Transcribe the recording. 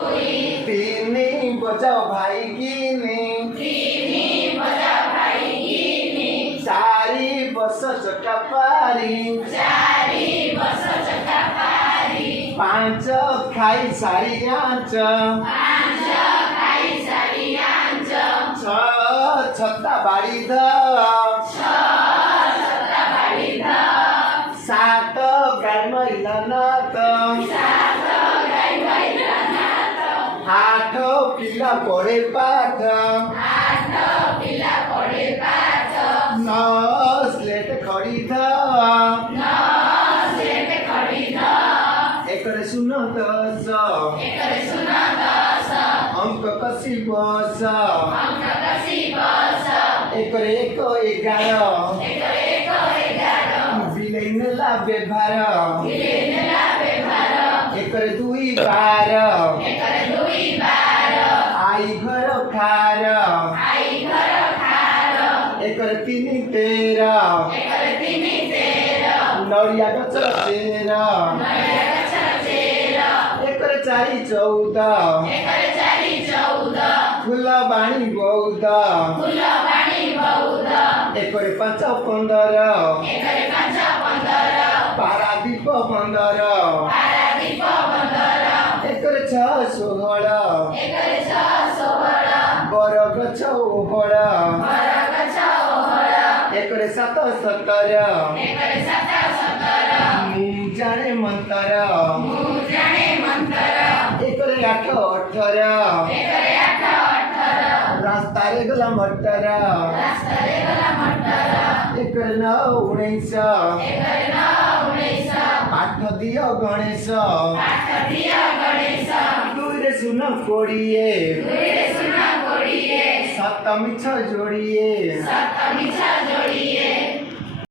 तीनी बजाओ भाई गिनी, चारी बस चका पारी, पांच खाई सारी आंच, छत्ता बाड़ी ध, सात गाई महिला नाथ, आठ पिला पढ़े पाठ, नौ स्लेट खड़ी ध, एकरे सुन दस, अंक कसी बस, एकरे एक 11, बिलै नेला व्यवहार, एकरे 2 12, आई घर खार, एकरे 3 13, नड़िया गछ चेर, एकरे 4 14, फूल बाणी बौद्ध, एकरे 5 15, पारादीप 15, एकरे 6 16, बरगछ ओहळ, एकरे 7 17, ମୁଁ ଜାଣେ ମନ୍ତର, एकरे 8 18, रास्तारे गला मटर, एकरे 9 19, पाठ दियो गणेश, 2 रे सुन 20, 7 मिछ जोड़िए,